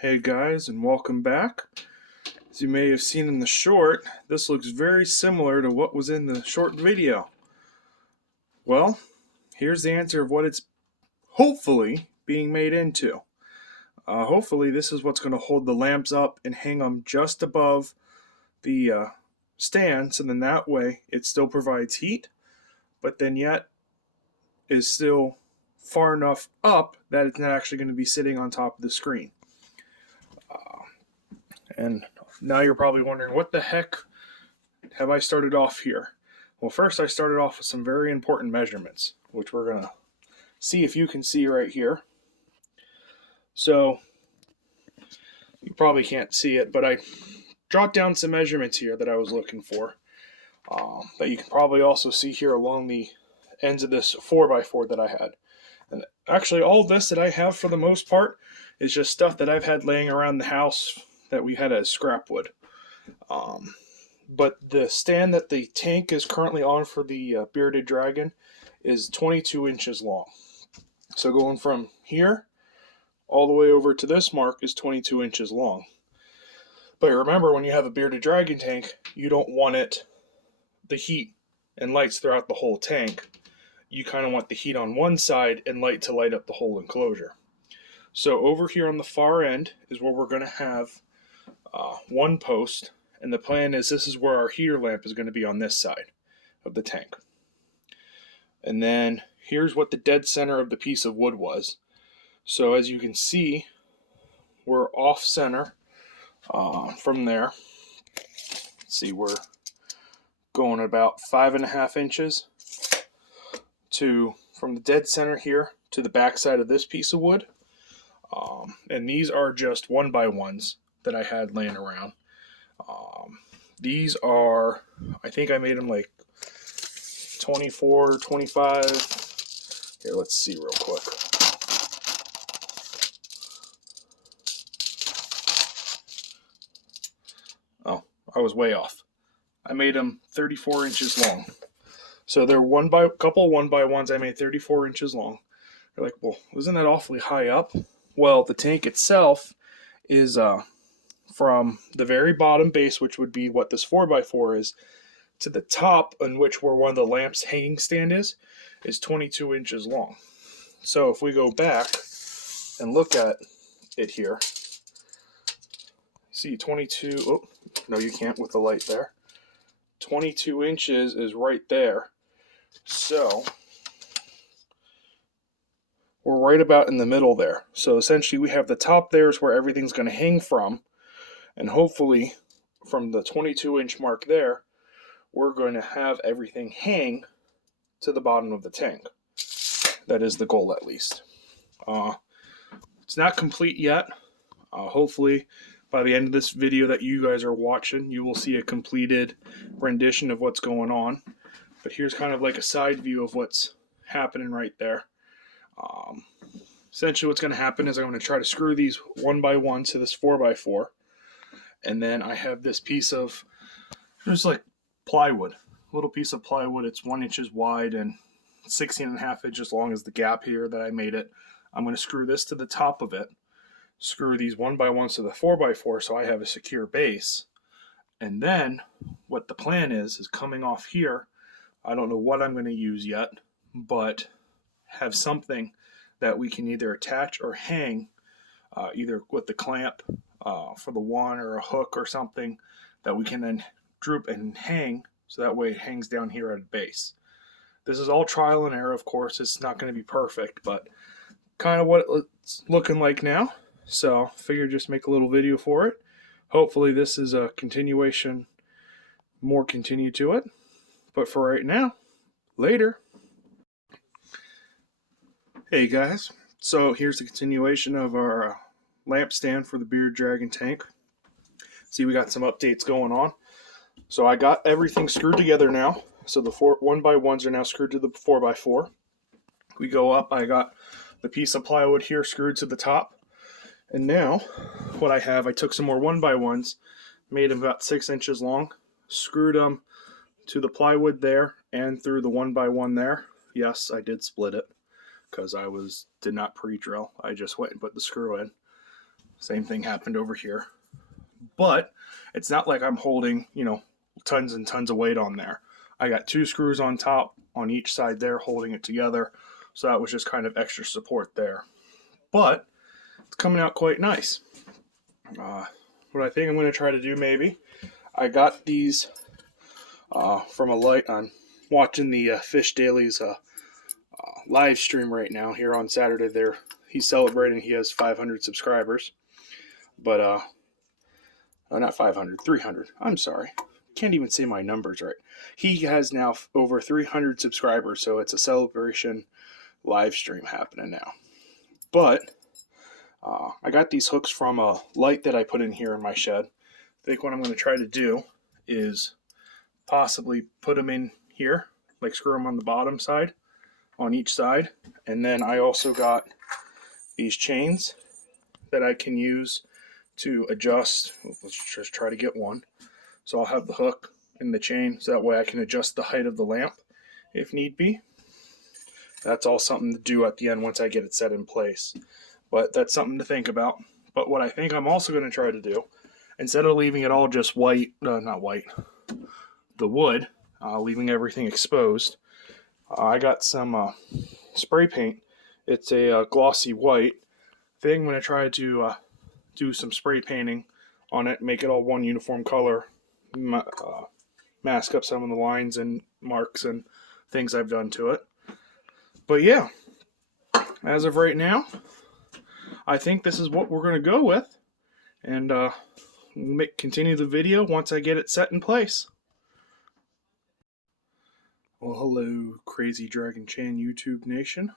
Hey guys, and welcome back. As you may have seen in the short, this looks very similar to what was in the short video. Well, here's the answer of what it's hopefully being made into. Hopefully this is what's going to hold the lamps up and hang them just above the stands, and then that way it still provides heat, but then yet is still far enough up that it's not actually going to be sitting on top of the screen. And now you're probably wondering, what the heck have I started off here? Well, first I started off with some very important measurements, which we're going to see if you can see right here. So, you probably can't see it, but I jot down some measurements here that I was looking for. That you can probably also see here along the ends of this 4x4 that I had. And actually, all this that I have for the most part is just stuff that I've had laying around the house that we had as scrap wood. But the stand that the tank is currently on for the Bearded Dragon is 22 inches long. So going from here all the way over to this mark is 22 inches long. But remember, when you have a Bearded Dragon tank, you don't want the heat and lights throughout the whole tank. You kind of want the heat on one side and light to light up the whole enclosure. So over here on the far end is where we're going to have one post, and the plan is this is where our heater lamp is going to be, on this side of the tank. And then here's what the dead center of the piece of wood was. So as you can see, we're off center from there. Let's see, we're going about 5.5 inches from the dead center here to the back side of this piece of wood. And these are just 1x1s that I had laying around. These are, I think I made them like 24, 25. Here, let's see real quick. Oh, I was way off. I made them 34 inches long. So they're couple 1x1s. I made 34 inches long. You're like, well, isn't that awfully high up? Well, the tank itself is from the very bottom base, which would be what this 4x4 is, to the top, in which where one of the lamps hanging stand is 22 inches long. So if we go back and look at it here, see 22, oh, no you can't with the light there. 22 inches is right there. So we're right about in the middle there. So essentially we have the top there is where everything's going to hang from, and hopefully from the 22 inch mark there, we're going to have everything hang to the bottom of the tank. That is the goal, at least. It's not complete yet. Hopefully by the end of this video that you guys are watching, you will see a completed rendition of what's going on. But here's kind of like a side view of what's happening right there. Essentially what's going to happen is I'm going to try to screw these 1x1 to this 4x4. And then I have this piece of just like plywood, a little piece of plywood. It's 1 inch wide and 16.5 inches long is the gap here that I made it. I'm going to screw this to the top of it, screw these 1x1s to the 4x4 so I have a secure base. And then what the plan is coming off here, I don't know what I'm going to use yet, but have something that we can either attach or hang, either with the clamp for the one or a hook or something that we can then droop and hang, so that way it hangs down here at a base. This is all trial and error, of course. It's not going to be perfect, but kind of what it's looking like now. So figured just make a little video for it. Hopefully this is a continuation, more continue to it. But for right now, later. Hey guys, so here's the continuation of our lamp stand for the Bearded Dragon tank. See, we got some updates going on. So I got everything screwed together now. So the 1x1s are now screwed to the 4x4. We go up, I got the piece of plywood here screwed to the top. And now, what I have, I took some more 1x1s, made them about 6 inches long, screwed them to the plywood there and through the 1x1 there. Yes, I did split it because I did not pre-drill. I just went and put the screw in. Same thing happened over here. But it's not like I'm holding, tons and tons of weight on there. I got 2 screws on top on each side there holding it together. So that was just kind of extra support there. But it's coming out quite nice. What I think I'm going to try to do maybe, I got these from a light on watching the Fish Daily's live stream right now here on Saturday. He's celebrating, he has 500 subscribers. But, not 500, 300. I'm sorry. Can't even say my numbers right. He has now over 300 subscribers, so it's a celebration live stream happening now. But I got these hooks from a light that I put in here in my shed. I think what I'm going to try to do is possibly put them in here, like screw them on the bottom side, on each side. And then I also got these chains that I can use to adjust. Let's just try to get one. So I'll have the hook and the chain, so that way I can adjust the height of the lamp if need be. That's all something to do at the end once I get it set in place. But that's something to think about. But what I think I'm also going to try to do, instead of leaving it all just white, not white, the wood, leaving everything exposed, I got some spray paint. It's a glossy white. I think I'm going to try to do some spray painting on it, make it all one uniform color, mask up some of the lines and marks and things I've done to it. But yeah, as of right now, I think this is what we're going to go with, and we'll continue the video once I get it set in place. Well, hello, Crazy Dragon Chan YouTube Nation.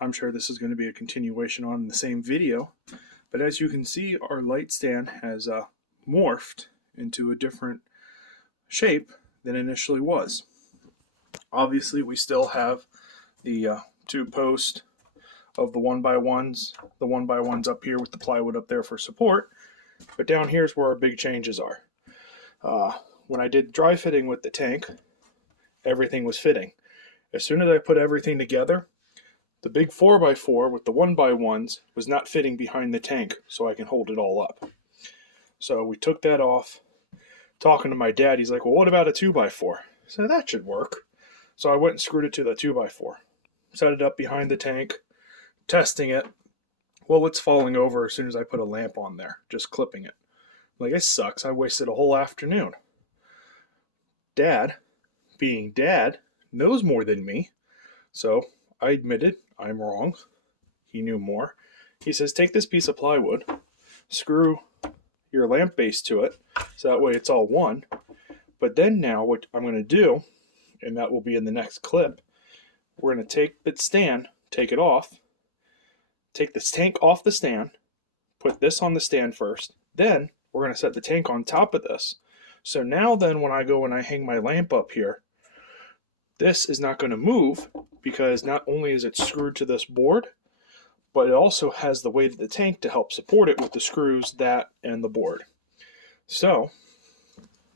I'm sure this is going to be a continuation on the same video, but as you can see, our light stand has morphed into a different shape than initially was. Obviously, we still have the 2 posts of the 1x1s, the 1x1s up here with the plywood up there for support, but down here's where our big changes are. When I did dry fitting with the tank, everything was fitting. As soon as I put everything together, the big 4x4 with the 1x1s was not fitting behind the tank so I can hold it all up. So we took that off. Talking to my dad, he's like, well, what about a 2x4? So that should work. So I went and screwed it to the 2x4. Set it up behind the tank, testing it. Well, it's falling over as soon as I put a lamp on there, just clipping it. Like, it sucks. I wasted a whole afternoon. Dad, being dad, knows more than me. So I admitted I'm wrong. He knew more. He says, take this piece of plywood, screw your lamp base to it, so that way it's all one. But then now what I'm going to do, and that will be in the next clip, we're going to take the stand, take it off, take this tank off the stand, put this on the stand first, then we're going to set the tank on top of this. So now then when I go and I hang my lamp up here, this is not going to move because not only is it screwed to this board, but it also has the weight of the tank to help support it with the screws, that, and the board. So,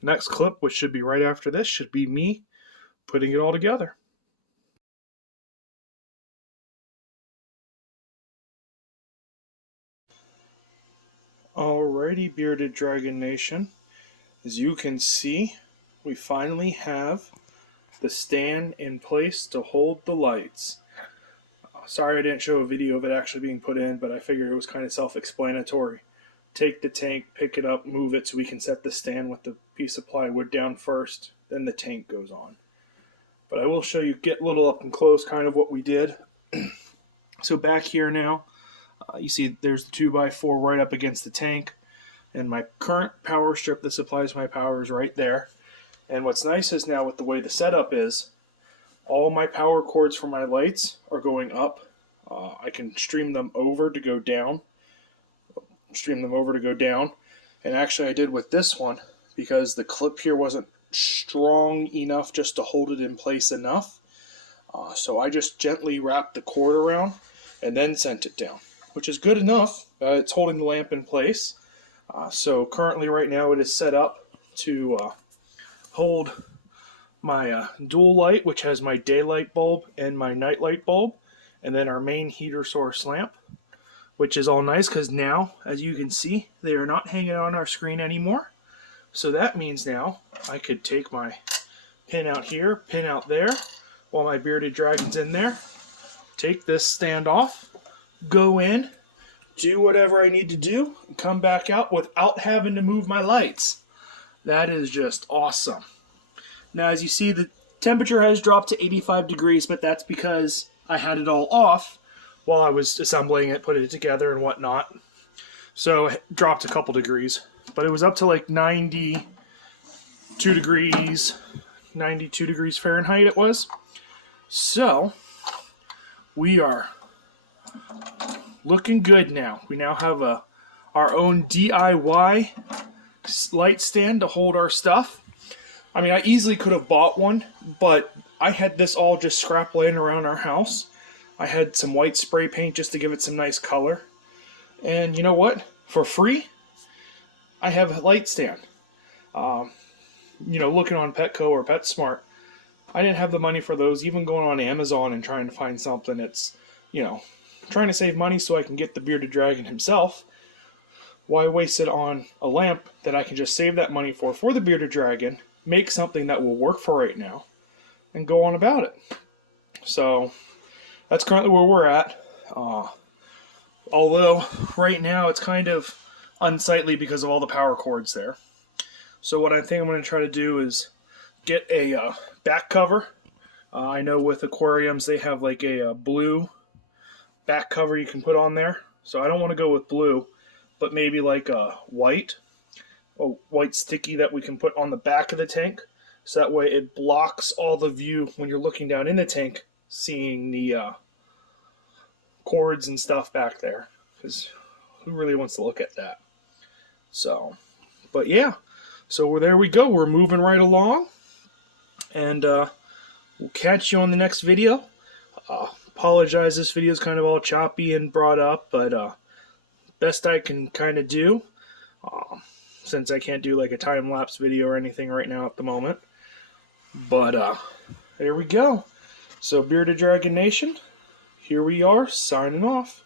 next clip, which should be right after this, should be me putting it all together. Alrighty, Bearded Dragon Nation. As you can see, we finally have the stand in place to hold the lights. Sorry I didn't show a video of it actually being put in, but I figured it was kind of self-explanatory. Take the tank, pick it up, move it so we can set the stand with the piece of plywood down first, then the tank goes on. But I will show you, get a little up and close, kind of what we did. So back here now, you see there's the 2x4 right up against the tank, and my current power strip that supplies my power is right there. And what's nice is now with the way the setup is, all my power cords for my lights are going up. I can stream them over to go down. And actually I did with this one because the clip here wasn't strong enough just to hold it in place enough. So I just gently wrapped the cord around and then sent it down, which is good enough. It's holding the lamp in place. So currently right now it is set up to hold my dual light, which has my daylight bulb and my night light bulb, and then our main heater source lamp. which is all nice because now, as you can see, they are not hanging on our screen anymore. So that means now I could take my pin out here, pin out there, while my bearded dragon's in there, take this stand off, go in, do whatever I need to do, and come back out without having to move my lights. That is just awesome. Now, as you see, the temperature has dropped to 85 degrees, but that's because I had it all off while I was assembling it, putting it together and whatnot. So it dropped a couple degrees, but it was up to like 92 degrees Fahrenheit it was. So we are looking good now. We now have our own DIY light stand to hold our stuff. I mean, I easily could have bought one, but I had this all just scrap laying around our house. I had some white spray paint just to give it some nice color. And you know what? For free, I have a light stand. Looking on Petco or PetSmart, I didn't have the money for those. Even going on Amazon and trying to find something that's, trying to save money so I can get the bearded dragon himself. Why waste it on a lamp that I can just save that money for the bearded dragon, make something that will work for right now, and go on about it. So that's currently where we're at. Although right now it's kind of unsightly because of all the power cords there. So what I think I'm going to try to do is get a back cover. I know with aquariums they have like a blue back cover you can put on there. So I don't want to go with blue, but maybe like a white sticky that we can put on the back of the tank. So that way it blocks all the view when you're looking down in the tank, seeing the cords and stuff back there. Because who really wants to look at that? So, but yeah. So there we go. We're moving right along. And we'll catch you on the next video. Apologize, this video is kind of all choppy and brought up, but best I can kind of do, since I can't do like a time-lapse video or anything right now at the moment. But there we go. So Bearded Dragon Nation, here we are, signing off.